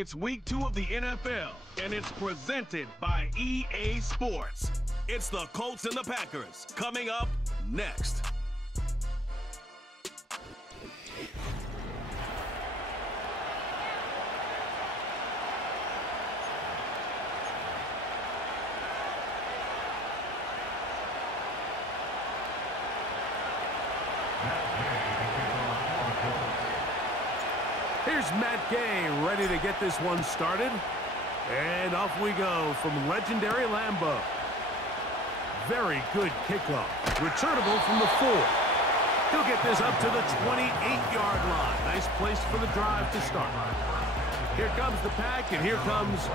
It's week 2 of the NFL, and it's presented by EA Sports. It's the Colts and the Packers, coming up next. Here's Matt Gay ready to get this one started. And off we go from legendary Lambeau. Very good kickoff. Returnable from the 4. He'll get this up to the 28-yard line. Nice place for the drive to start. Here comes the pack, and here comes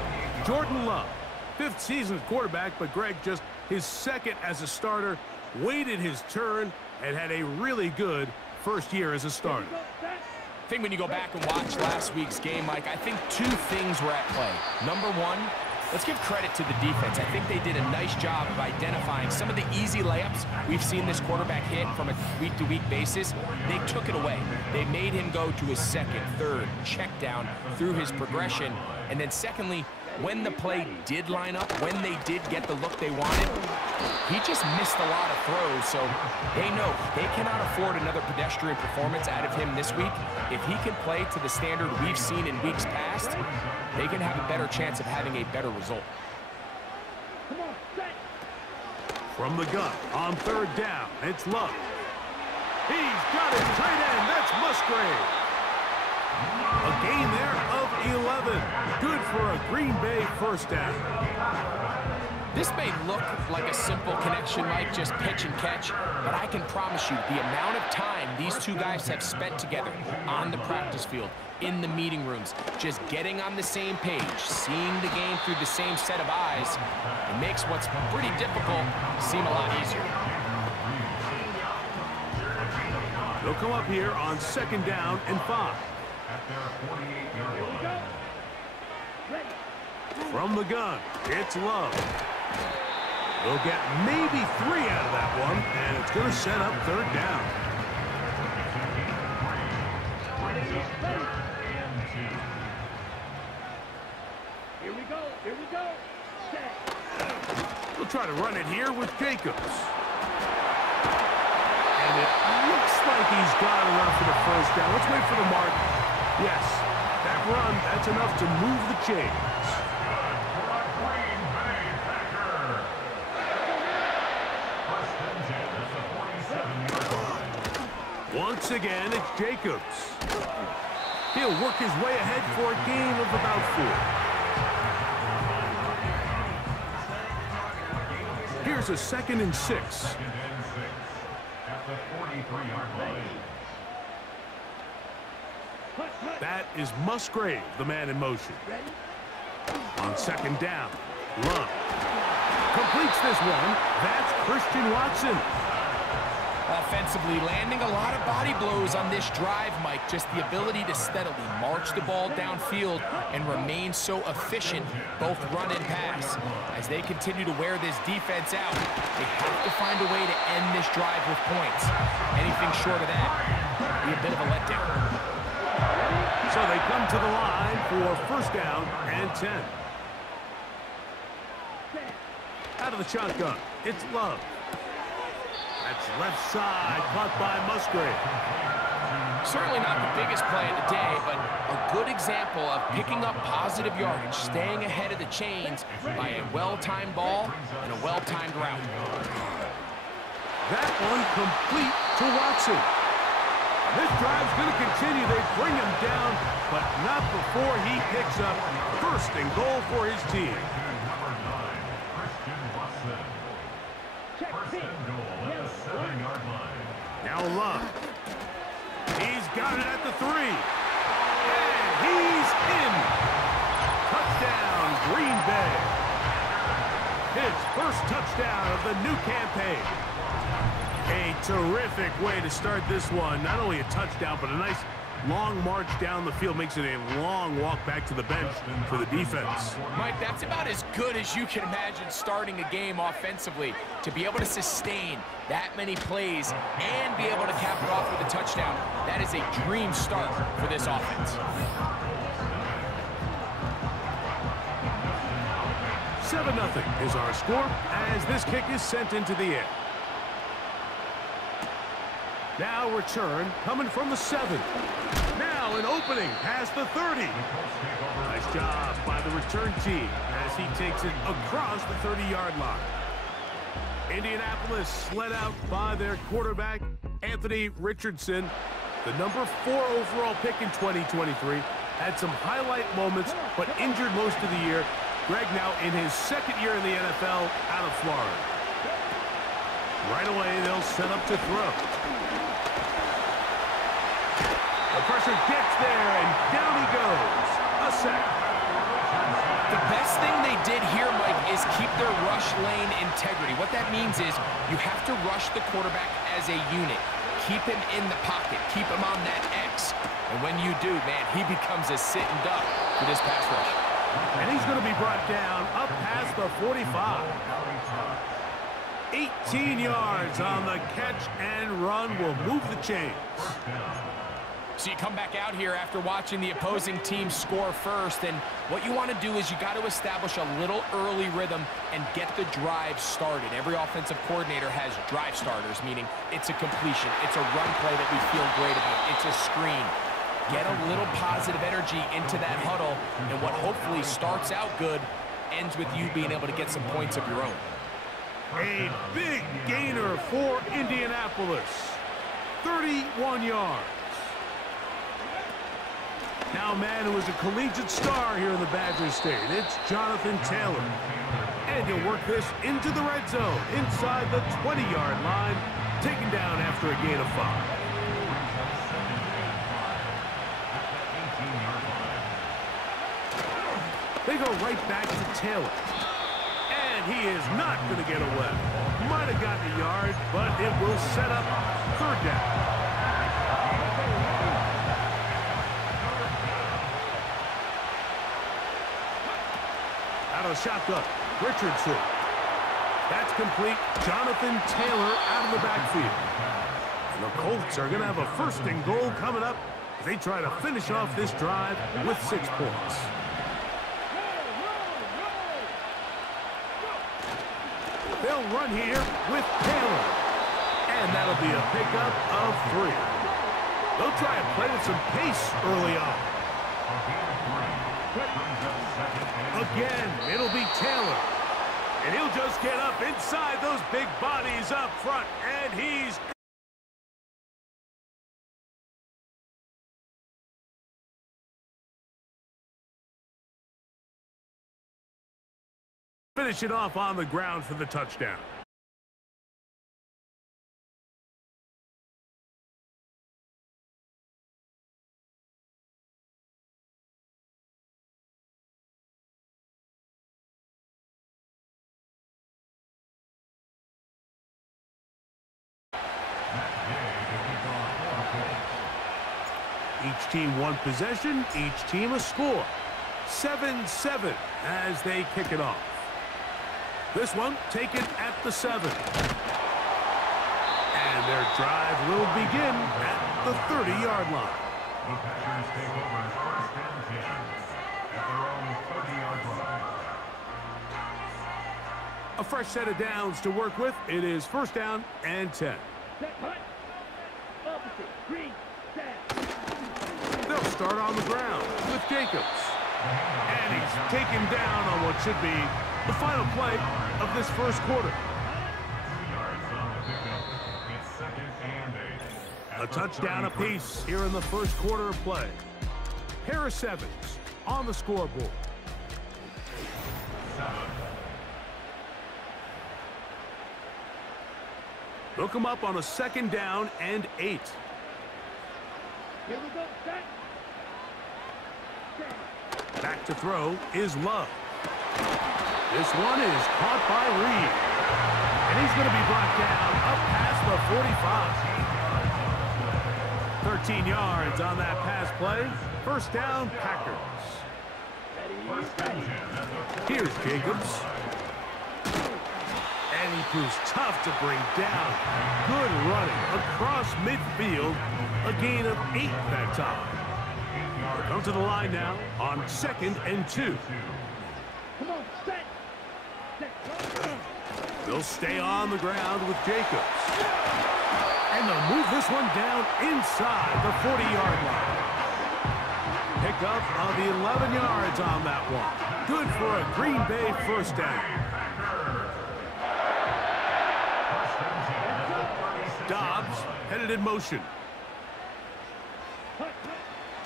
Jordan Love. 5th season quarterback, but Greg just his 2nd as a starter, waited his turn, and had a really good first year as a starter. I think when you go back and watch last week's game, Mike, I think 2 things were at play. Number 1, let's give credit to the defense. I think they did a nice job of identifying some of the easy layups we've seen this quarterback hit from a week-to-week basis. They took it away. They made him go to his 2nd, 3rd check down through his progression. And then secondly, when the play did line up, when they did get the look they wanted, he just missed a lot of throws, so they know they cannot afford another pedestrian performance out of him this week. If he can play to the standard we've seen in weeks past, they can have a better chance of having a better result. From the gun, on 3rd down, it's Love. He's got his tight end, that's Musgrave. A gain there of 11. Good for a Green Bay first down. This may look like a simple connection, Mike, just pitch and catch, but I can promise you the amount of time these 2 guys have spent together on the practice field, in the meeting rooms, just getting on the same page, seeing the game through the same set of eyes, it makes what's pretty difficult seem a lot easier. They'll come up here on 2nd down and 5. From the gun, it's Love. They'll get maybe 3 out of that one, and it's going to set up 3rd down. Here we go, here we go. We'll try to run it here with Jacobs. And it looks like he's got enough for the first down. Let's wait for the mark. Yes, that run, that's enough to move the chains. Once again, it's Jacobs. He'll work his way ahead for a gain of about 4. Here's a 2nd and 6. That is Musgrave, the man in motion. On 2nd down, Love completes this one. That's Christian Watson. Offensively, landing a lot of body blows on this drive, Mike. Just the ability to steadily march the ball downfield and remain so efficient, both run and pass. As they continue to wear this defense out, they have to find a way to end this drive with points. Anything short of that would be a bit of a letdown. So they come to the line for 1st down and 10. Out of the shotgun, it's Love. That's left side, caught by Musgrave. Certainly not the biggest play of the day, but a good example of picking up positive yardage, staying ahead of the chains by a well-timed ball and a well-timed route. That one complete to Watson. This drive's going to continue. They bring him down, but not before he picks up 1st and goal for his team. Now Love. He's got it at the 3. And he's in. Touchdown, Green Bay. His first touchdown of the new campaign. A terrific way to start this one. Not only a touchdown, but a nice long march down the field. Makes it a long walk back to the bench for the defense. Mike, that's about as good as you can imagine starting a game offensively. To be able to sustain that many plays and be able to cap it off with a touchdown, that is a dream start for this offense. 7-0 is our score as this kick is sent into the air. Now return coming from the 7. Now an opening past the 30. Nice job by the return team as he takes it across the 30-yard line. Indianapolis led out by their quarterback, Anthony Richardson, the number 4 overall pick in 2023. Had some highlight moments, but injured most of the year. Greg now in his 2nd year in the NFL out of Florida. Right away, they'll set up to throw. The pressure gets there, and down he goes. A sack. The best thing they did here, Mike, is keep their rush lane integrity. What that means is you have to rush the quarterback as a unit. Keep him in the pocket. Keep him on that X. And when you do, man, he becomes a sitting duck for this pass rush. And he's going to be brought down up past the 45. 18 yards on the catch and run will move the chains. So you come back out here after watching the opposing team score first, and what you want to do is you got to establish a little early rhythm and get the drive started. Every offensive coordinator has drive starters, meaning it's a completion, it's a run play that we feel great about, it's a screen. Get a little positive energy into that huddle, and what hopefully starts out good ends with you being able to get some points of your own. A big gainer for Indianapolis. 31 yards. Now a man who is a collegiate star here in the Badger State. It's Jonathon Taylor. And he'll work this into the red zone, inside the 20-yard line, taken down after a gain of 5. They go right back to Taylor. And he is not going to get away. Might have gotten a yard, but it will set up 3rd down. Out of the shotgun, Richardson. That's complete. Jonathon Taylor out of the backfield. And the Colts are going to have a 1st and goal coming up as they try to finish off this drive with 6 points. They'll run here with Taylor. And that'll be a pickup of 3. They'll try and play with some pace early on. Again, it'll be Taylor. And he'll just get up inside those big bodies up front. And he's... finish it off on the ground for the touchdown. Each team 1 possession, each team a score. 7-7 as they kick it off. This one taken at the 7. And their drive will begin at the 30-yard line. The Packers take over 1st and 10 at their own 30-yard line. A fresh set of downs to work with. It is 1st down and 10. They'll start on the ground with Jacobs. And he's taken down on what should be the final play of this 1st quarter. A touchdown apiece here in the 1st quarter of play. Pair of 7s on the scoreboard. They'll come up on a 2nd down and 8. Here we go, set. Back to throw is Love. This one is caught by Reed. And he's going to be brought down up past the 45. 13 yards on that pass play. 1st down, Packers. Here's Jacobs. And he proves tough to bring down. Good running across midfield. A gain of 8 that time. They'll come to the line now on 2nd and 2. Come on, set. They'll stay on the ground with Jacobs. And they'll move this one down inside the 40-yard line. Pickup of the 11 yards on that one. Good for a Green Bay first down. Dobbs headed in motion.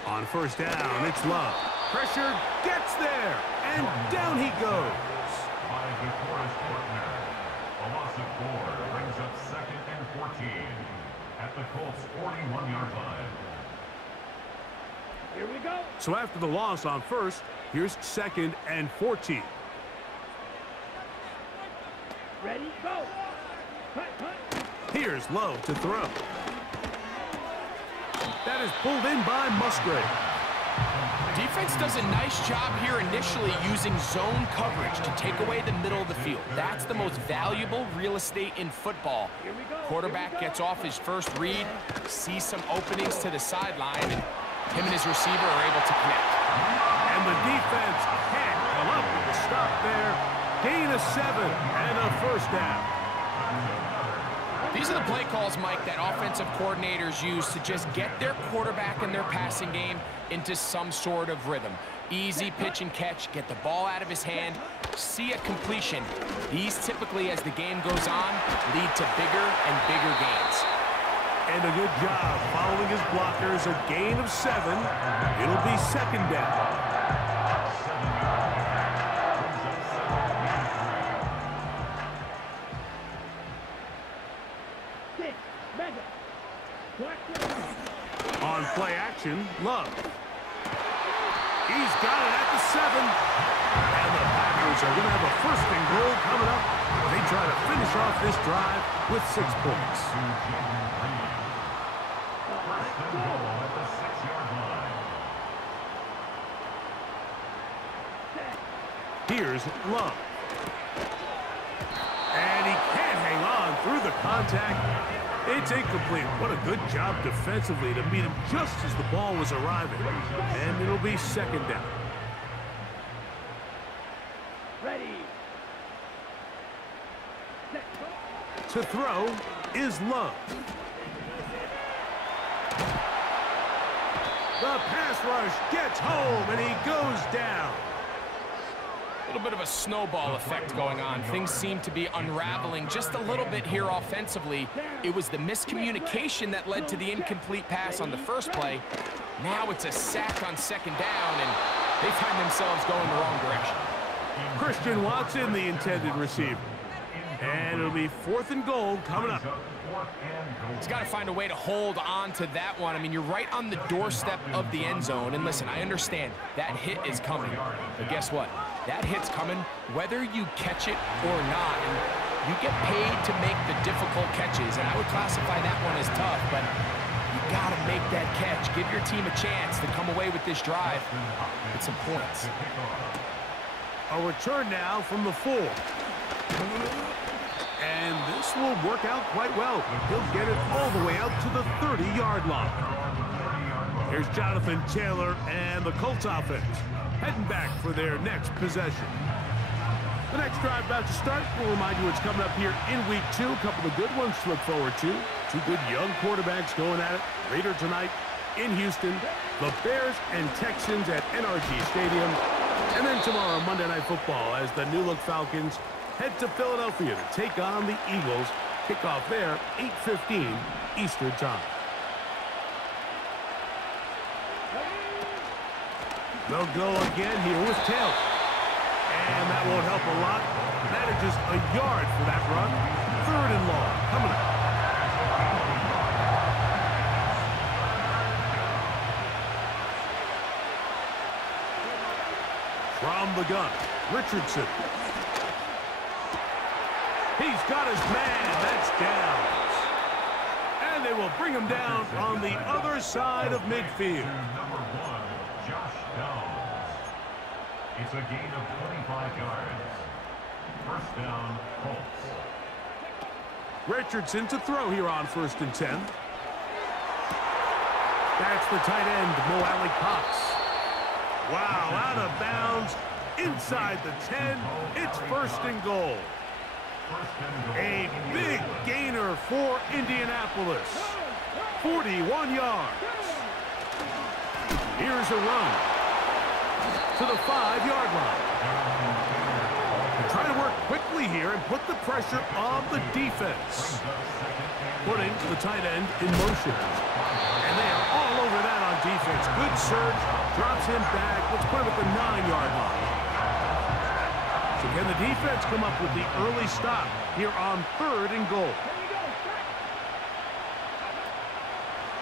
On first down, it's Love. Pressure gets there, and down he goes. By DeForest Buckner. A loss of 4 brings up 2nd and 14 at the Colts' 41-yard line. Here we go. So after the loss on first, here's 2nd and 14. Ready, go. Cut. Here's Love to throw. That is pulled in by Musgrave. Defense does a nice job here initially using zone coverage to take away the middle of the field. That's the most valuable real estate in football. Quarterback gets off his first read, sees some openings to the sideline, and him and his receiver are able to connect. And the defense can't come up with a stop there. Gain of 7 and a first down. These are the play calls, Mike, that offensive coordinators use to just get their quarterback and their passing game into some sort of rhythm. Easy pitch and catch, get the ball out of his hand, see a completion. These typically, as the game goes on, lead to bigger and bigger gains. And a good job following his blockers, a gain of 7. It'll be 2nd down. On play action, Love. He's got it at the 7. And the Packers are going to have a 1st and goal coming up. They try to finish off this drive with 6 points. Here's Love. And he can't hang on through the contact. It's incomplete. What a good job defensively to meet him just as the ball was arriving. And it'll be 2nd down. Ready. To throw is Love. The pass rush gets home, and he goes down. A little bit of a snowball effect going on. Things seem to be unraveling just a little bit here offensively. It was the miscommunication that led to the incomplete pass on the first play. Now it's a sack on 2nd down, and they find themselves going the wrong direction. Christian Watson, the intended receiver. And it'll be 4th and goal coming up. He's got to find a way to hold on to that one. I mean, you're right on the doorstep of the end zone. And listen, I understand that hit is coming. But guess what? That hit's coming whether you catch it or not. And you get paid to make the difficult catches. And I would classify that one as tough, but you got to make that catch. Give your team a chance to come away with this drive with some points. A return now from the 4. And this will work out quite well. He'll get it all the way out to the 30-yard line. Here's Jonathon Taylor and the Colts offense heading back for their next possession. The next drive about to start. We'll remind you what's coming up here in Week 2. A couple of good ones to look forward to. 2 good young quarterbacks going at it later tonight in Houston. The Bears and Texans at NRG Stadium. And then tomorrow, Monday Night Football, as the new-look Falcons head to Philadelphia to take on the Eagles. Kickoff there, 8:15 Eastern Time. They'll go again here with Taylor. And that won't help a lot. Manages a yard for that run. 3rd and long coming up. From the gun, Richardson. He's got his man. That's down. And they will bring him down on the other side of midfield. Number 1, Josh Downs. It's a gain of 25 yards. 1st down, Colts. Richardson to throw here on 1st and 10. That's the tight end, Mo Alley Cox. Wow, out of bounds inside the 10. It's 1st and goal. A big gainer for Indianapolis. 41 yards. Here's a run to the 5-yard line. Trying to work quickly here and put the pressure on the defense. Putting the tight end in motion. And they are all over that on defense. Good surge. Drops him back. Let's put him at the 9-yard line. So can the defense come up with the early stop here on 3rd and goal?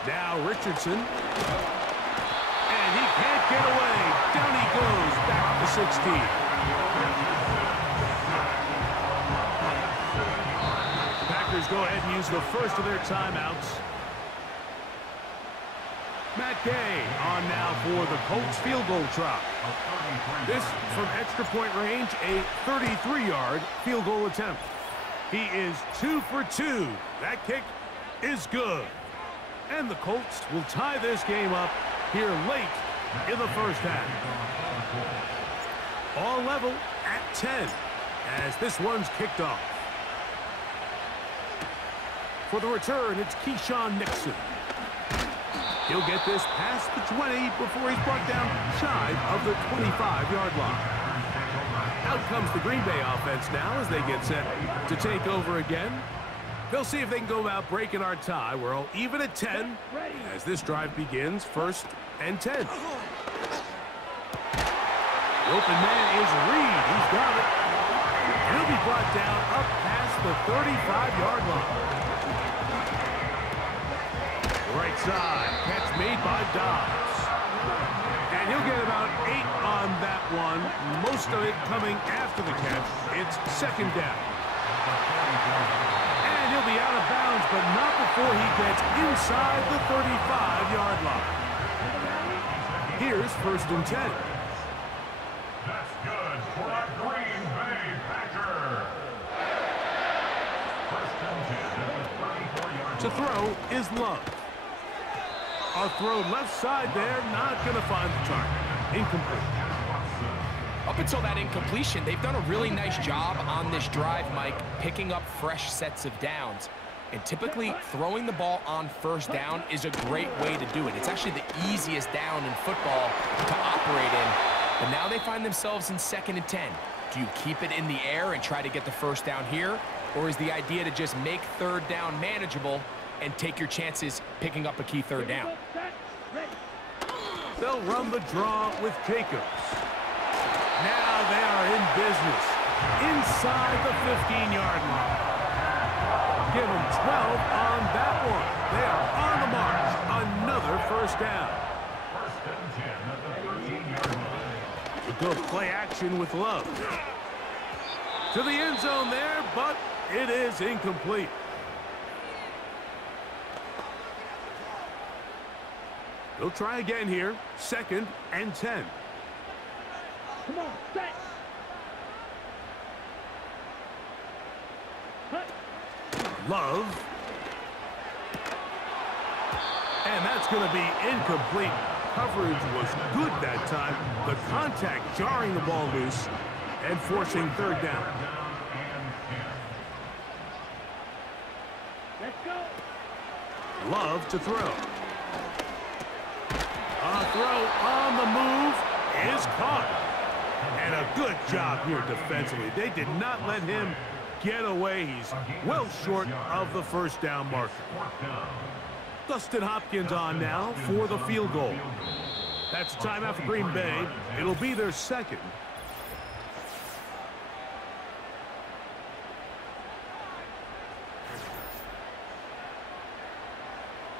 Now Richardson. And he can't get away. Down he goes. Back to 16. Packers go ahead and use the first of their timeouts. Matt Gay on now for the Colts field goal try. This from extra point range, a 33-yard field goal attempt. He is 2 for 2. That kick is good. And the Colts will tie this game up here late in the first half. All level at 10 as this one's kicked off. For the return, it's Keyshawn Nixon. He'll get this past the 20 before he's brought down shy of the 25-yard line. Out comes the Green Bay offense now as they get set to take over again. They'll see if they can go about breaking our tie. We're all even at 10 as this drive begins. 1st and 10. The open man is Reed. He's got it. He'll be brought down up past the 35-yard line. Right side, catch made by Dobbs. And he'll get about 8 on that one. Most of it coming after the catch. It's 2nd down. And he'll be out of bounds, but not before he gets inside the 35-yard line. Here's 1st and 10. That's good for a Green Bay Packer. 1st and 10 at the 34-yard line. To throw is Love. Our throw left side there, not going to find the target. Incomplete. Up until that incompletion, they've done a really nice job on this drive, Mike, picking up fresh sets of downs. And typically, throwing the ball on 1st down is a great way to do it. It's actually the easiest down in football to operate in. But now they find themselves in 2nd and 10. Do you keep it in the air and try to get the 1st down here? Or is the idea to just make 3rd down manageable and take your chances picking up a key 3rd down? They'll run the draw with Jacobs. Now they are in business inside the 15-yard line. Give them 12 on that one. They are on the march. Another 1st down. 1st and 10 at the 13-yard line. A good play action with Love. To the end zone there, but it is incomplete. They'll try again here. 2nd and 10. Come on, set. Love. And that's going to be incomplete. Coverage was good that time. The contact jarring the ball loose and forcing 3rd down. Let's go. Love to throw. A throw on the move is caught. And a good job here defensively. They did not let him get away. He's well short of the 1st down marker. Dustin Hopkins on now for the field goal. That's a timeout for Green Bay. It'll be their 2nd.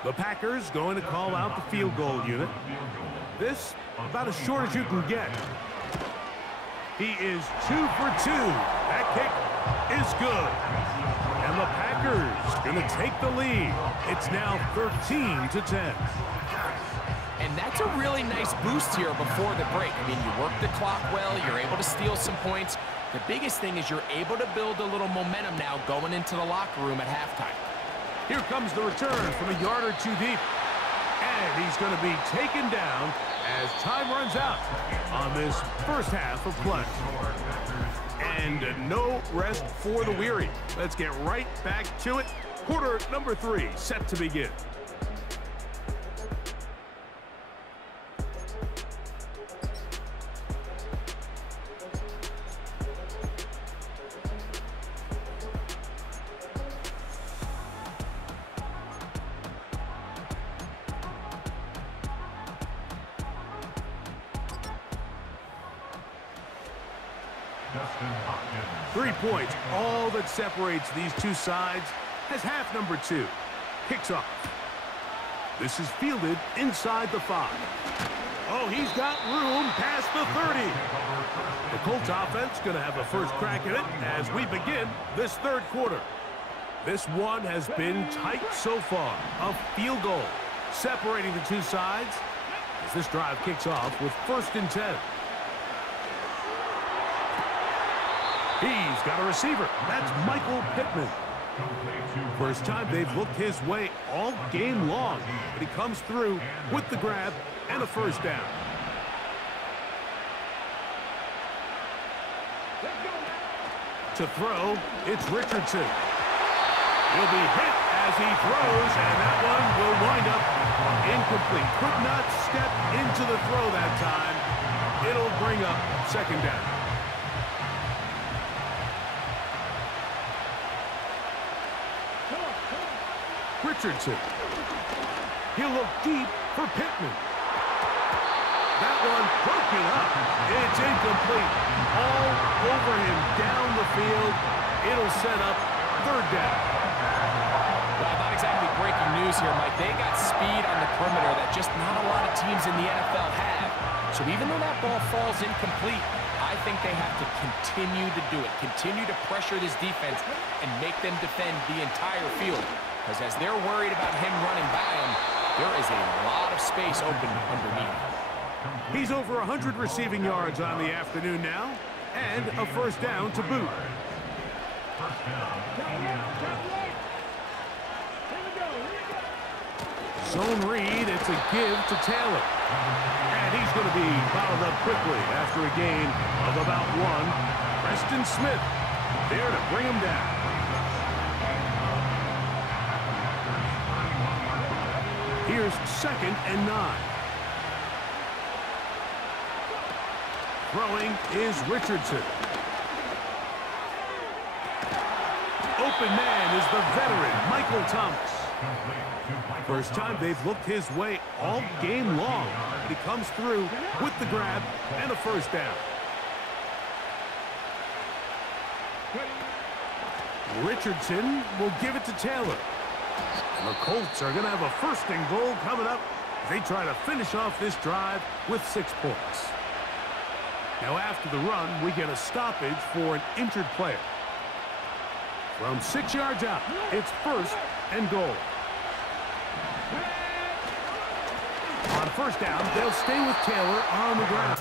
The Packers going to call out the field goal unit. This about as short as you can get. He is 2 for 2. That kick is good. And the Packers going to take the lead. It's now 13 to 10. And that's a really nice boost here before the break. I mean, you work the clock well. You're able to steal some points. The biggest thing is you're able to build a little momentum now going into the locker room at halftime. Here comes the return from a yard or 2 deep. And he's going to be taken down as time runs out on this first half of play. And no rest for the weary. Let's get right back to it. Quarter number 3 set to begin. Justin Hopkins. 3 points, all that separates these two sides as half number 2 kicks off. This is fielded inside the 5. Oh, he's got room past the 30. The Colts offense going to have a first crack at it as we begin this third quarter. This one has been tight so far. A field goal separating the two sides as this drive kicks off with 1st and 10. He's got a receiver. That's Michael Pittman. First time they've looked his way all game long, but he comes through with the grab and a first down. To throw, it's Richardson. He'll be hit as he throws, and that one will wind up incomplete. Could not step into the throw that time. It'll bring up 2nd down. Richardson. He'll look deep for Pittman. That one broken up. It's incomplete. All over him down the field. It'll set up 3rd down. Well, not exactly breaking news here, Mike. They got speed on the perimeter that just not a lot of teams in the NFL have. So even though that ball falls incomplete, I think they have to continue to do it. Continue to pressure this defense and make them defend the entire field. Because as they're worried about him running by them, there is a lot of space open underneath. He's over 100 receiving yards on the afternoon now, and a first down to boot. First down, Indianapolis. Zone read, it's a give to Taylor. And he's going to be fouled up quickly after a gain of about 1. Preston Smith there to bring him down. Here's 2nd and 9. Throwing is Richardson. Open man is the veteran, Michael Thomas. First time they've looked his way all game long. He comes through with the grab and a first down. Richardson will give it to Taylor. And the Colts are going to have a 1st and goal coming up as they try to finish off this drive with 6 points. Now after the run, we get a stoppage for an injured player. From 6 yards out, it's 1st and goal. On 1st down, they'll stay with Taylor on the ground.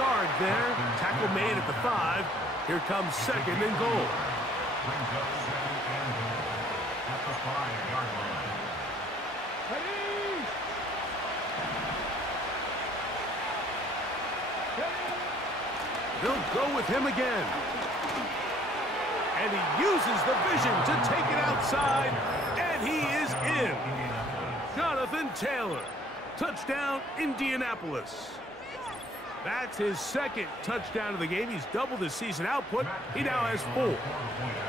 yard there. Tackle made at the 5. Here comes 2nd and goal. Brings up 2nd and goal at the 5-yard line. They'll go with him again. And he uses the vision to take it outside, and he is in. Jonathon Taylor. Touchdown, Indianapolis. That's his 2nd touchdown of the game. He's doubled his season output. He now has 4.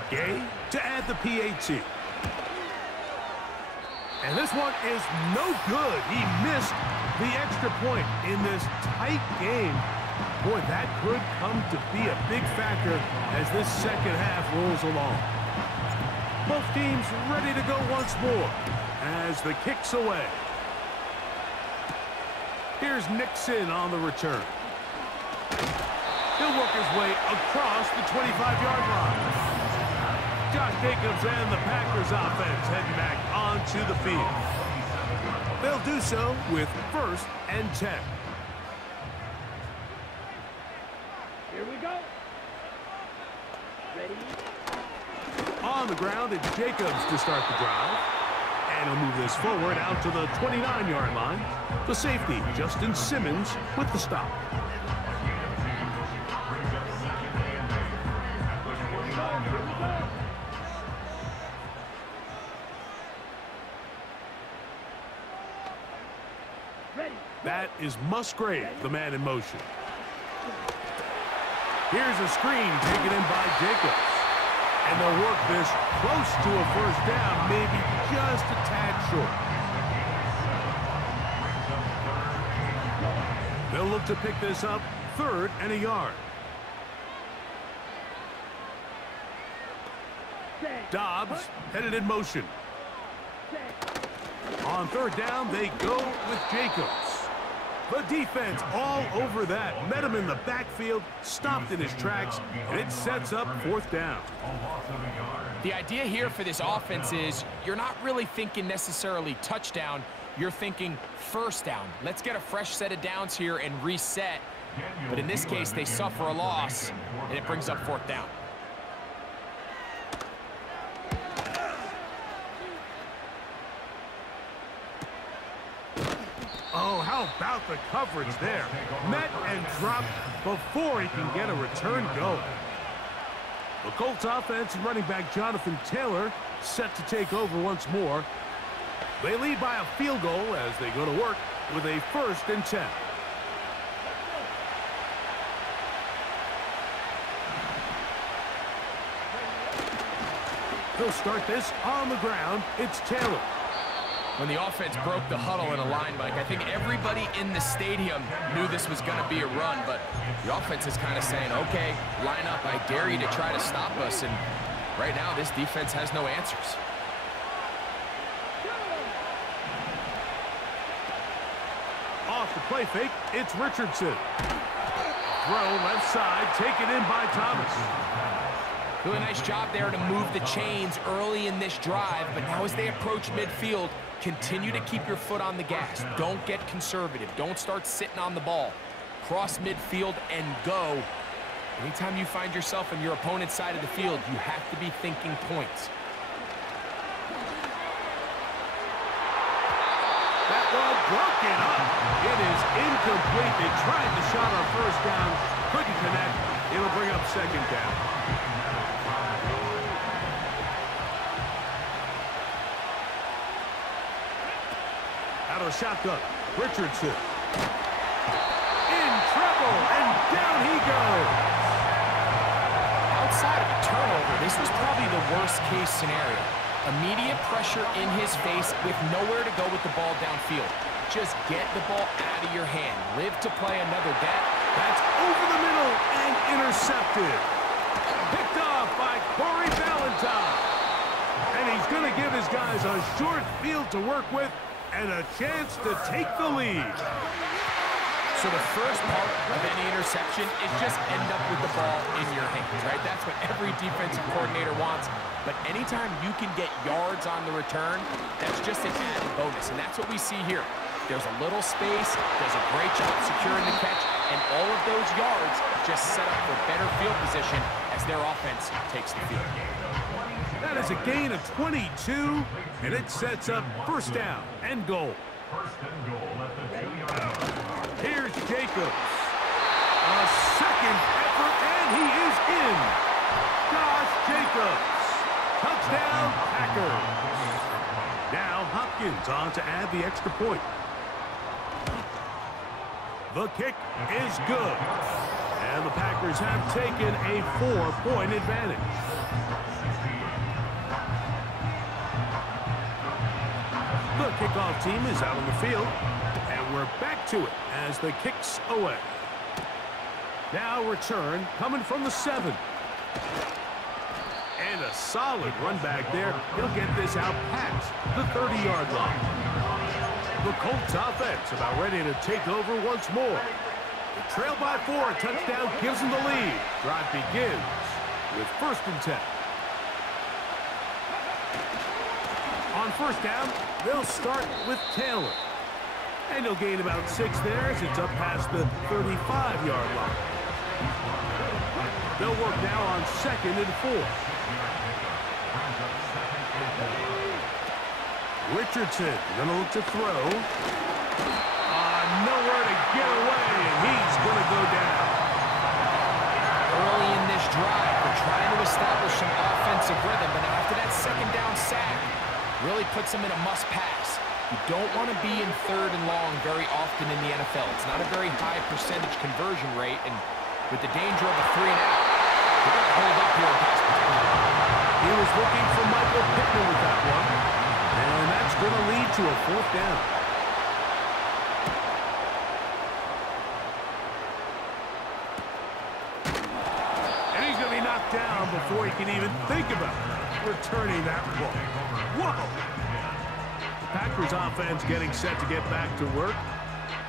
Gay to add the PAT. And this one is no good. He missed the extra point in this tight game. Boy, that could come to be a big factor as this second half rolls along. Both teams ready to go once more as the kick's away. Here's Nixon on the return. He'll work his way across the 25-yard line. Josh Jacobs and the Packers offense heading back onto the field. They'll do so with 1st and 10. Here we go. Ready? On the ground, it's Jacobs to start the drive. And he'll move this forward out to the 29-yard line. The safety, Justin Simmons, with the stop. That is Musgrave, the man in motion. Here's a screen taken in by Jacobs. And they'll work this close to a 1st down, maybe just a tad short. They'll look to pick this up 3rd and a yard. Dobbs headed in motion. On 3rd down, they go with Jacobs. The defense all over that. Met him in the backfield, stopped in his tracks, and it sets up 4th down. The idea here for this offense is you're not really thinking necessarily touchdown. You're thinking 1st down. Let's get a fresh set of downs here and reset. But in this case, they suffer a loss, and it brings up 4th down. Oh, how about the coverage there? Met and dropped before he can get a return going. The Colts offense and running back Jonathon Taylor set to take over once more. They lead by a field goal as they go to work with a 1st and 10. He'll start this on the ground. It's Taylor. When the offense broke the huddle in a line, Mike, I think everybody in the stadium knew this was going to be a run, but the offense is kind of saying, okay, line up, I dare you to try to stop us, and right now this defense has no answers. Off the play fake, it's Richardson. Throw left side, taken in by Thomas. Really nice job there to move the chains early in this drive, but now as they approach midfield, continue to keep your foot on the gas. Don't get conservative. Don't start sitting on the ball. Cross midfield and go. Anytime you find yourself on your opponent's side of the field, you have to be thinking points. That ball broken up. It is incomplete. They tried the shot on 1st down. Couldn't connect. It'll bring up 2nd down. Out of the shotgun, Richardson. In trouble, and down he goes. Outside of a turnover, this was probably the worst-case scenario. Immediate pressure in his face with nowhere to go with the ball downfield. Just get the ball out of your hand. Live to play another down. That's over the middle and intercepted. Picked off by Corey Valentine. And he's going to give his guys a short field to work with and a chance to take the lead. So the first part of any interception is just end up with the ball in your hands, right? That's what every defensive coordinator wants. But anytime you can get yards on the return, that's just an added bonus. And that's what we see here. There's a little space, does a great job securing the catch, and all of those yards just set up for better field position as their offense takes the field. That is a gain of 22, and it sets up first down and goal. First and goal at the 2-yard line. Here's Jacobs. A second effort, and he is in. Josh Jacobs. Touchdown, Packers. Now Hopkins on to add the extra point. The kick is good. And the Packers have taken a 4-point advantage. The kickoff team is out on the field. And we're back to it as the kick's away. Now return coming from the 7. And a solid run back there. He'll get this out past the 30-yard line. The Colts offense about ready to take over once more. The trail by 4, a touchdown gives them the lead. Drive begins with 1st and 10. On first down, they'll start with Taylor. And he'll gain about 6 there as it's up past the 35-yard line. They'll work now on 2nd and 4. Richardson gonna look to throw. Nowhere to get away, and he's gonna go down. Early in this drive, they're trying to establish some offensive rhythm, but now after that 2nd down sack, really puts them in a must-pass. You don't want to be in 3rd and long very often in the NFL. It's not a very high percentage conversion rate, and with the danger of a 3-and-out, they're going to hold up here in pass protection. He was looking for Michael Pittman with that one, and that's going to lead to a 4th down. And he's going to be knocked down before he can even think about returning that ball. Whoa! Packers offense getting set to get back to work.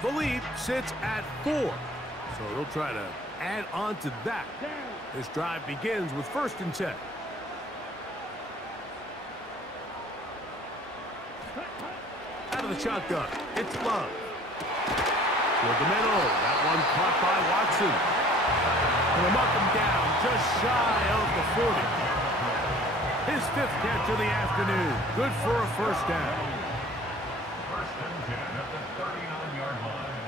The lead sits at 4, so they'll try to add on to that. This drive begins with 1st and 10. Out of the shotgun, it's Love. Toward the middle, that one caught by Watson. And they'll knock him down just shy of the 40. His 5th catch of the afternoon. Good for a 1st down. First and 10 at the 39-yard line.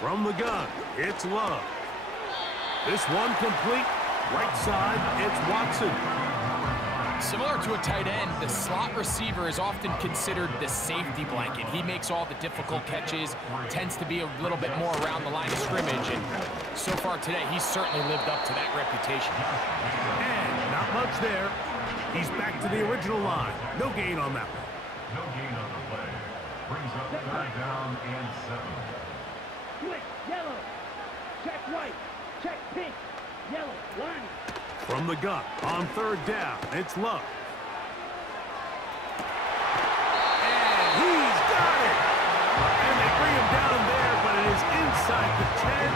From the gun, it's Love. This one complete. Right side, it's Watson. Similar to a tight end, the slot receiver is often considered the safety blanket. He makes all the difficult catches, tends to be a little bit more around the line of scrimmage, and so far today, he's certainly lived up to that reputation. And not much there. He's back to the original line. No gain on that one. No gain on the play. Brings up 3rd down and 7. Switch, yellow. Check white. Check pink. Yellow, line. From the gun, on 3rd down, it's Love. And he's got it! And they bring him down there, but it is inside the 10.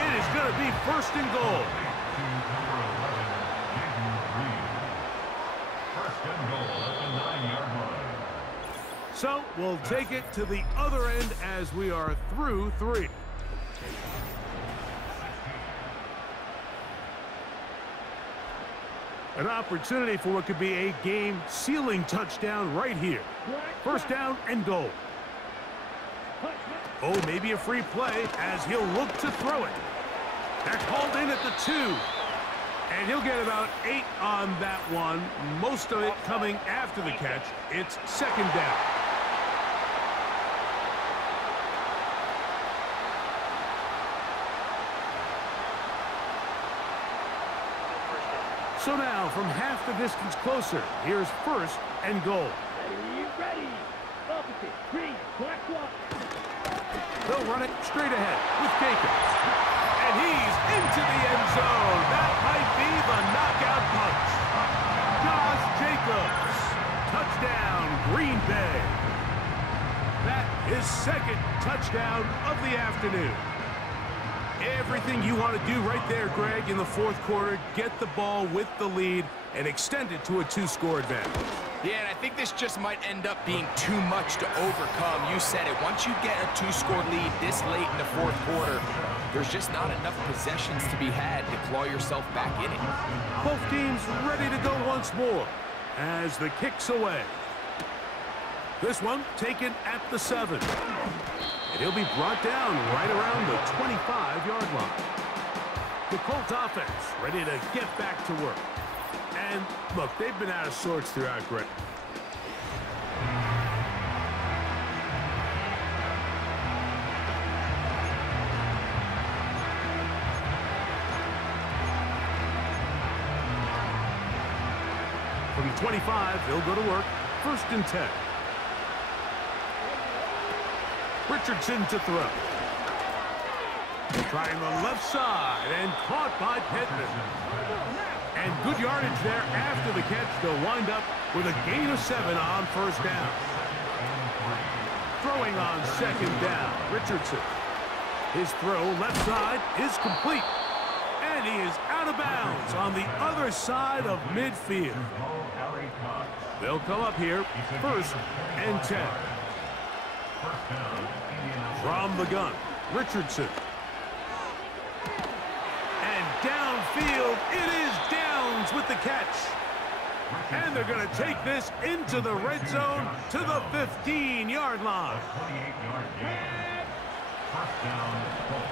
It is going to be 1st and goal. First and goal at the 9-yard line. So we'll take it to the other end as we are through 3. An opportunity for what could be a game-sealing touchdown right here. 1st down and goal. Oh, maybe a free play as he'll look to throw it. They're called in at the 2. And he'll get about 8 on that one. Most of it coming after the catch. It's 2nd down. So now, from half the distance closer, here's 1st and goal. Ready. Opposite. Green. Black block. They'll run it straight ahead with Jacobs. And he's into the end zone. That might be the knockout punch. Josh Jacobs. Touchdown, Green Bay. That is 2nd touchdown of the afternoon. Everything you want to do right there, Greg, in the 4th quarter. Get the ball with the lead and extend it to a 2-score advantage. Yeah, and I think this just might end up being too much to overcome. You said it. Once you get a 2-score lead this late in the fourth quarter, there's just not enough possessions to be had to claw yourself back in it. Both teams ready to go once more as the kick's away. This one taken at the 7. And he'll be brought down right around the 25-yard line. The Colts offense ready to get back to work. And look, they've been out of sorts throughout great. From the 25, they'll go to work. 1st and 10. Richardson to throw. Trying the left side and caught by Pittman. And good yardage there after the catch. They'll wind up with a gain of 7 on 1st down. Throwing on 2nd down, Richardson. His throw left side is complete. And he is out of bounds on the other side of midfield. They'll come up here, 1st and 10. From the gun, Richardson. And downfield, it is Downs with the catch. And they're going to take this into the red zone to the 15-yard line. 28-yard gain. 1st down, Colts.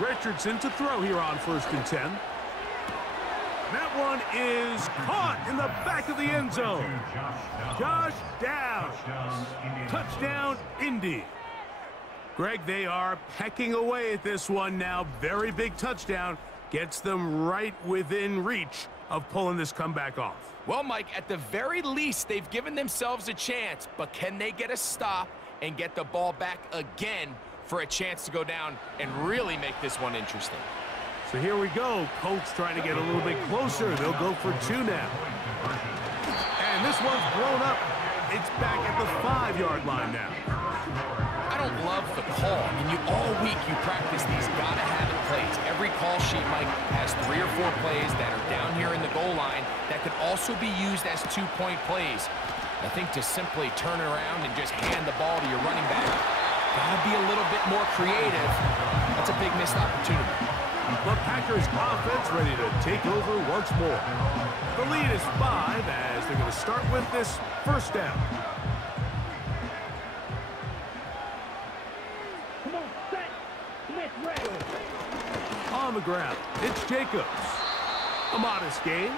Richardson to throw here on 1st and 10. That one is caught in the back of the end zone. Josh Downs. Touchdown, Indy. Greg, they are pecking away at this one now. Very big touchdown. Gets them right within reach of pulling this comeback off. Well, Mike, at the very least, they've given themselves a chance, but can they get a stop and get the ball back again for a chance to go down and really make this one interesting? So here we go. Colts trying to get a little bit closer. They'll go for 2 now. And this one's blown up. It's back at the 5-yard line now. I don't love the call. I mean, all week you practice these gotta-have-it plays. Every call sheet, Mike, has 3 or 4 plays that are down here in the goal line that could also be used as 2-point plays. I think to simply turn around and just hand the ball to your running back, gotta be a little bit more creative. That's a big missed opportunity. The Packers offense ready to take over once more. The lead is 5 as they're going to start with this 1st down. Come on, set. Smith ready. On the ground, it's Jacobs. A modest gain,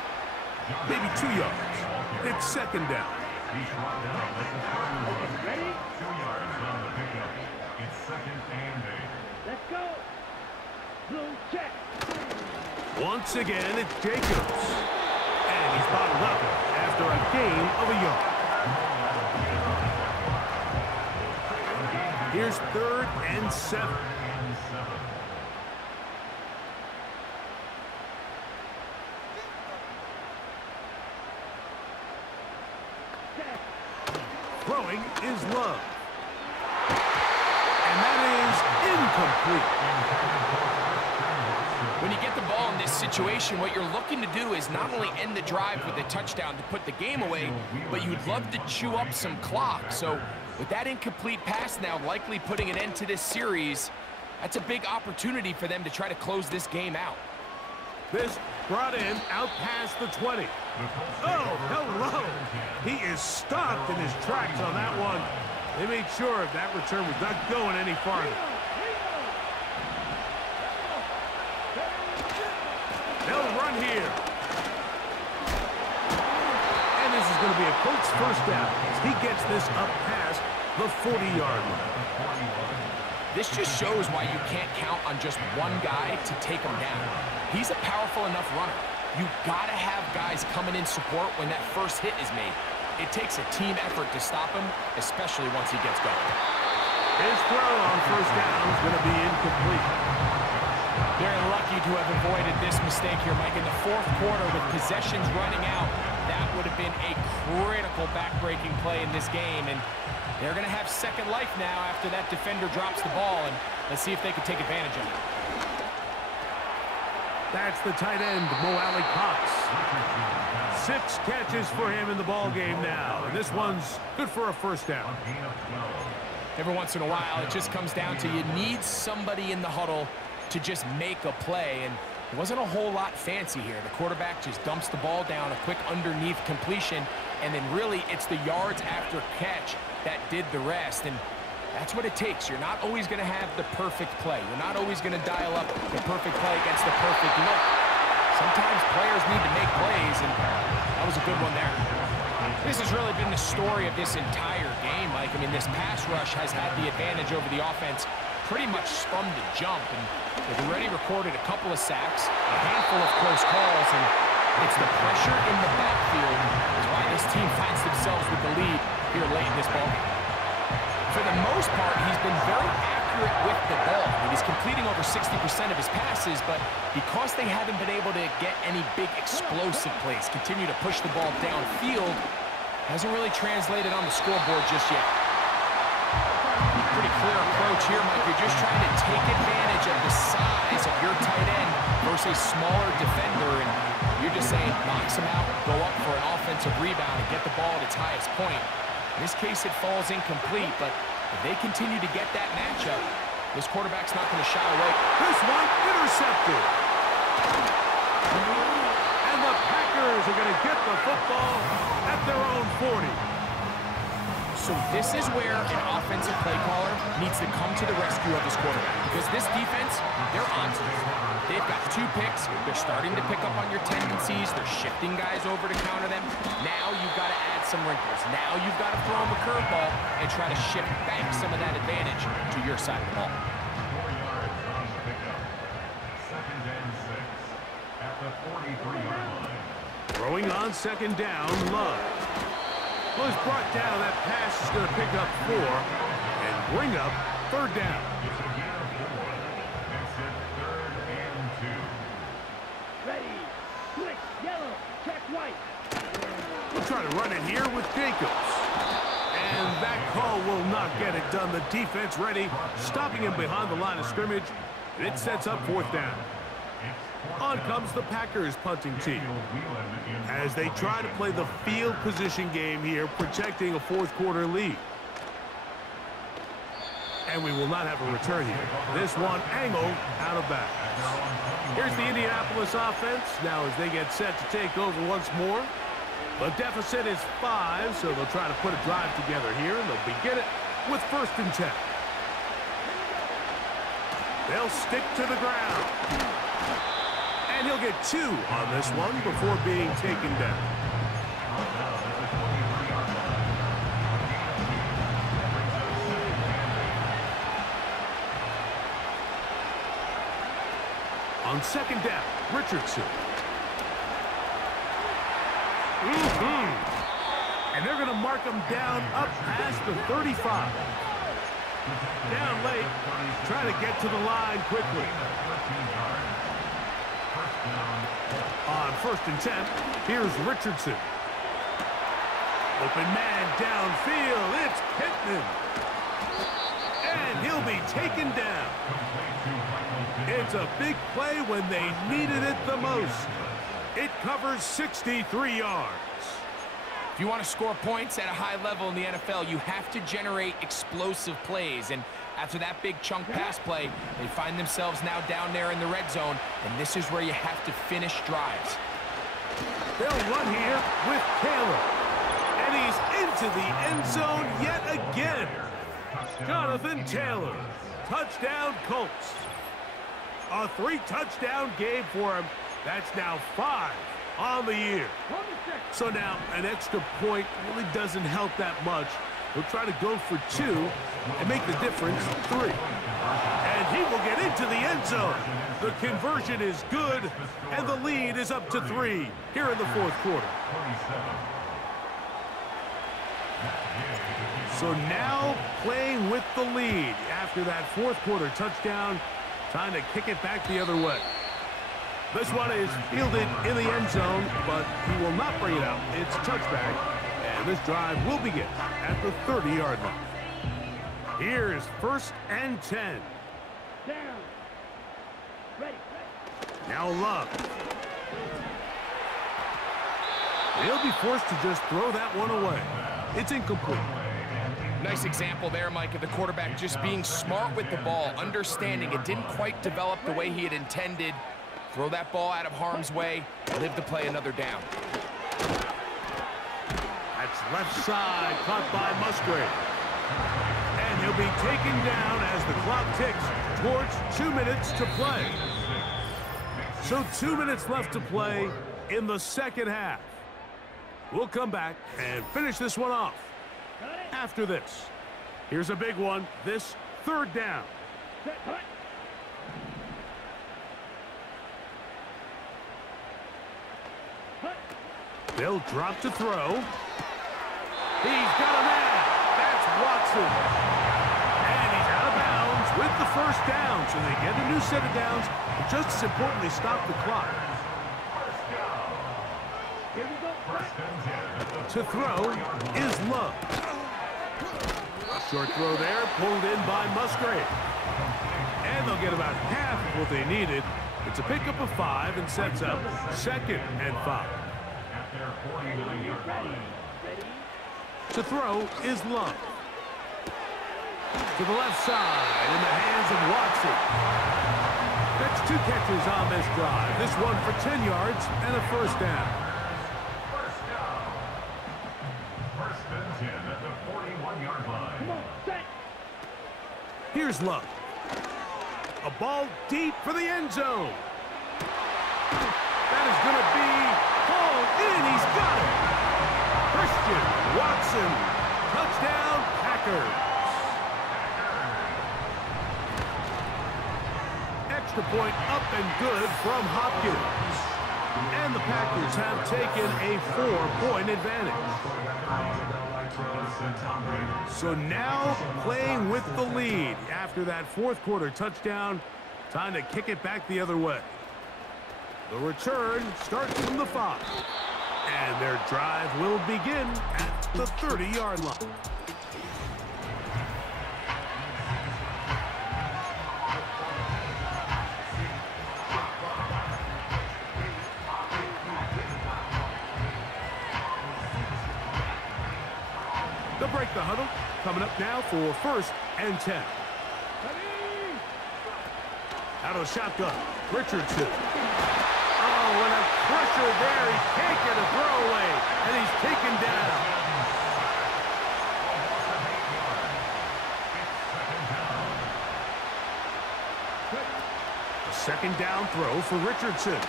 maybe 2 yards. It's 2nd down. Ready? 2 yards on the pickup. It's 2nd and 8. Let's go. Blue check. Once again, it's Jacobs. And he's bottled up after a gain of a yard. Here's 3rd and 7. Throwing is Love. And that is incomplete. When you get the ball in this situation, what you're looking to do is not only end the drive with a touchdown to put the game away, but you'd love to chew up some clock. So with that incomplete pass now likely putting an end to this series, that's a big opportunity for them to try to close this game out. This brought in out past the 20. Oh, hello. He is stopped in his tracks on that one. They made sure that return was not going any farther. They'll run here. And this is going to be a Colts 1st down as he gets this up past the 40-yard line. This just shows why you can't count on just one guy to take him down. He's a powerful enough runner. You've got to have guys coming in support when that first hit is made. It takes a team effort to stop him, especially once he gets going. His throw on 1st down is going to be incomplete. They're lucky to have avoided this mistake here, Mike. In the 4th quarter, with possessions running out, that would have been a critical back-breaking play in this game. And they're going to have second life now after that defender drops the ball. And let's see if they can take advantage of it. That's the tight end, Mo Alley Cox. 6 catches for him in the ball game now. And this one's good for a first down. Every once in a while, it just comes down to you need somebody in the huddle to just make a play. And it wasn't a whole lot fancy here. The quarterback just dumps the ball down, a quick underneath completion, and then really it's the yards after catch that did the rest. And that's what it takes. You're not always going to have the perfect play. You're not always going to dial up the perfect play against the perfect look. Sometimes players need to make plays, and that was a good one there. This has really been the story of this entire game, Mike. I mean, this pass rush has had the advantage over the offense pretty much from the jump, and they've already recorded a couple of sacks, a handful of close calls, and it's the pressure in the backfield is why this team finds themselves with the lead here late in this ballgame. For the most part, he's been very accurate with the ball. I mean, he's completing over 60% of his passes, but because they haven't been able to get any big explosive plays, continue to push the ball downfield, hasn't really translated on the scoreboard just yet. Pretty clear approach here, Mike. You're just trying to take advantage of the size of your tight end versus a smaller defender, and you're just saying, box him out, go up for an offensive rebound, and get the ball at its highest point. In this case, it falls incomplete, but if they continue to get that matchup, this quarterback's not going to shy away. This one intercepted. And the Packers are going to get the football at their own 40. So this is where an offensive play caller needs to come to the rescue of his quarterback, because this defense, they're on to it. They've got 2 picks. They're starting to pick up on your tendencies. They're shifting guys over to counter them. Now you've got to add some wrinkles. Now you've got to throw them a curveball and try to shift back some of that advantage to your side of the ball. 4 yards on the pickup. 2nd and 6 at the 43-yard line. Throwing on 2nd down, Love. Well, he's brought down. That pass is going to pick up 4 and bring up 3rd down. It's a gain of 4. Makes it 3rd and 2. Ready. Switch. Yellow. Check white. We'll try to run it here with Jacobs. And that call will not get it done. The defense ready, stopping him behind the line of scrimmage. And it sets up 4th down. On comes the Packers punting team as they try to play the field position game here, protecting a 4th quarter lead. And we will not have a return here. This one angled out of bounds. Here's the Indianapolis offense now as they get set to take over once more. The deficit is 5, so they'll try to put a drive together here, and they'll begin it with 1st and 10. They'll stick to the ground. And he'll get 2 on this one before being taken down. On 2nd down, Richardson. And they're going to mark him down up past the 35. Down late, trying to get to the line quickly. On 1st and 10, here's Richardson. Open man downfield, it's Pittman. And he'll be taken down. It's a big play when they needed it the most. It covers 63 yards. If you want to score points at a high level in the NFL, you have to generate explosive plays. And after that big chunk pass play, they find themselves now down there in the red zone, and this is where you have to finish drives. They'll run here with Taylor. And he's into the end zone yet again. Jonathon Taylor. Touchdown, Colts. A 3-touchdown game for him. That's now 5 on the year. So now an extra point really doesn't help that much. He'll try to go for 2 and make the difference 3. And he will get into the end zone. The conversion is good, and the lead is up to 3 here in the 4th quarter. So now playing with the lead after that 4th quarter touchdown, trying to kick it back the other way. This one is fielded in the end zone, but he will not bring it out. It's a touchback, and this drive will begin at the 30-yard line. Here's 1st and 10. Down. Ready. Now Love. He'll be forced to just throw that one away. It's incomplete. Nice example there, Mike, of the quarterback just being smart with the ball, understanding it didn't quite develop the way he had intended. Throw that ball out of harm's way, live to play another down. That's left side, caught by Musgrave. And he'll be taken down as the clock ticks towards 2 minutes to play. So 2 minutes left to play in the second half. We'll come back and finish this one off after this. Here's a big one, this third down. They'll drop to throw. He's got a man. That's Watson. And he's out of bounds with the first down. So they get a new set of downs. But just as importantly, stop the clock. To throw is Love. Short throw there, pulled in by Musgrave. And they'll get about half of what they needed. It's a pickup of 5 and sets up 2nd and 5. To throw is Love. To the left side in the hands of Watson. That's 2 catches on this drive. This one for 10 yards and a first down. First and 10 at the 41-yard line. Come on, set. Here's Love. A ball deep for the end zone. That is going to be hauled in. He's got it. Christian Watson. Touchdown, Packers. Extra point up and good from Hopkins. And the Packers have taken a 4-point advantage. So now playing with the lead after that fourth quarter touchdown. Time to kick it back the other way. The return starts from the 5. And their drive will begin at the 30-yard line. They'll break the huddle. Coming up now for 1st and 10. Out of the shotgun, Richardson. Oh, and a pressure there. He can't get a throwaway, and he's taken down. A 2nd down throw for Richardson.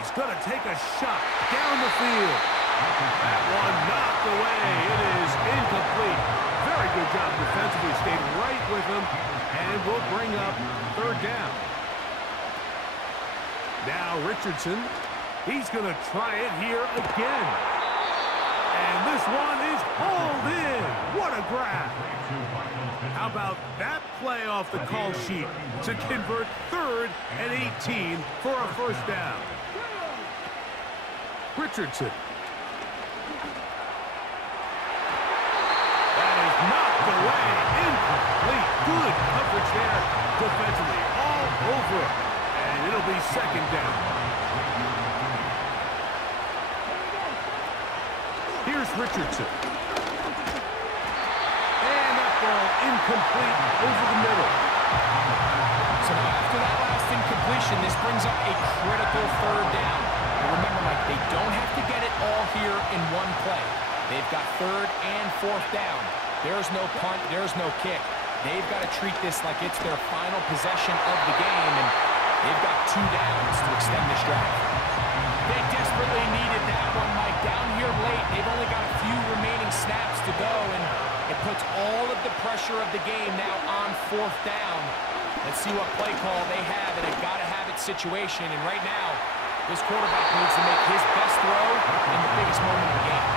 He's going to take a shot down the field. That one knocked away. It is incomplete. Very good job defensively. Stayed right with him, and will bring up 3rd down. Now Richardson, he's going to try it here again. And this one is hauled in. What a grab. How about that play off the call sheet to convert 3rd and 18 for a first down. Richardson. That is knocked away. Incomplete. Good coverage there defensively. All over it. And it'll be 2nd down. Here's Richardson. And that ball incomplete over the middle. So after that last incompletion, this brings up a critical 3rd down. And remember, Mike, they don't have to get it all here in one play. They've got 3rd and 4th down. There's no punt. There's no kick. They've got to treat this like it's their final possession of the game, and they've got 2 downs to extend this drive. They desperately needed that one, Mike. Down here late, they've only got a few remaining snaps to go, and it puts all of the pressure of the game now on 4th down. Let's see what play call they have in a gotta-have-it situation, and right now, this quarterback needs to make his best throw in the biggest moment of the game.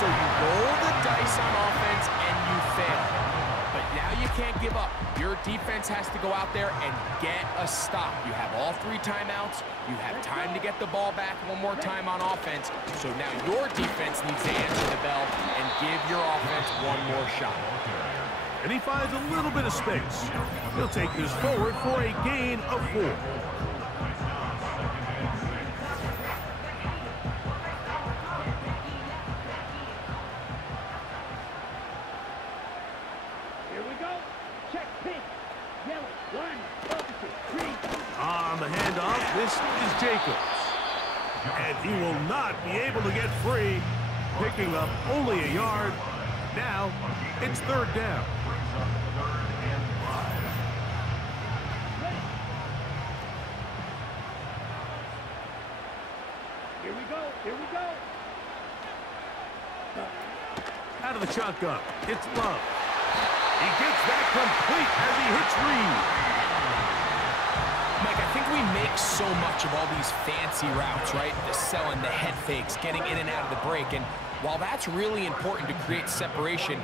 So you roll the dice on offense and you fail. But now you can't give up. Your defense has to go out there and get a stop. You have all 3 timeouts. You have time to get the ball back one more time on offense. So now your defense needs to answer the bell and give your offense one more shot. And he finds a little bit of space. He'll take this forward for a gain of 4. Jacobs. And he will not be able to get free, picking up only a yard. Now, it's third down. Here we go. Here we go. Out of the shotgun, it's Love. He gets that complete as he hits Reed. Mike, I think we make so much of all these fancy routes, right? The selling, the head fakes, getting in and out of the break. And while that's really important to create separation,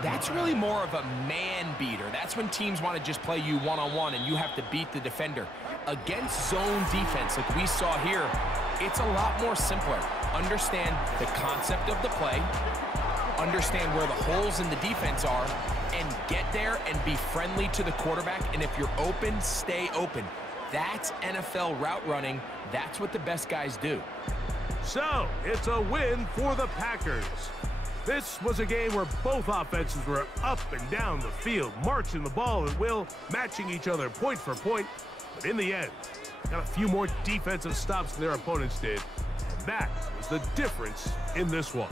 that's really more of a man beater. That's when teams want to just play you one-on-one and you have to beat the defender. Against zone defense like we saw here, it's a lot more simpler. Understand the concept of the play, understand where the holes in the defense are, and get there and be friendly to the quarterback. And if you're open, stay open. That's NFL route running. That's what the best guys do. So, it's a win for the Packers. This was a game where both offenses were up and down the field, marching the ball at will, matching each other point for point. But in the end, got a few more defensive stops than their opponents did. And that was the difference in this one.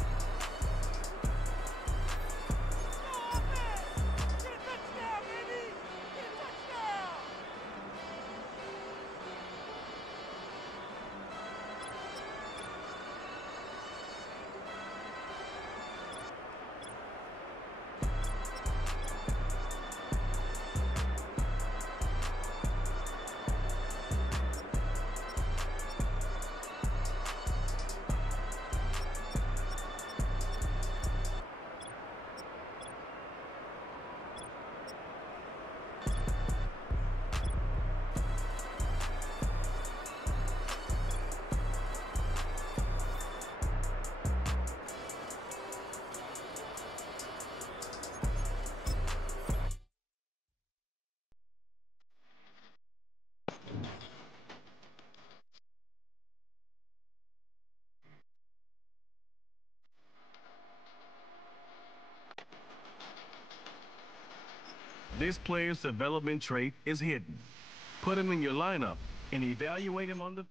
This player's development trait is hidden. Put him in your lineup and evaluate him on the...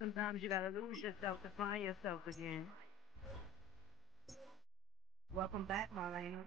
Sometimes you gotta lose yourself to find yourself again. Welcome back, Marlena.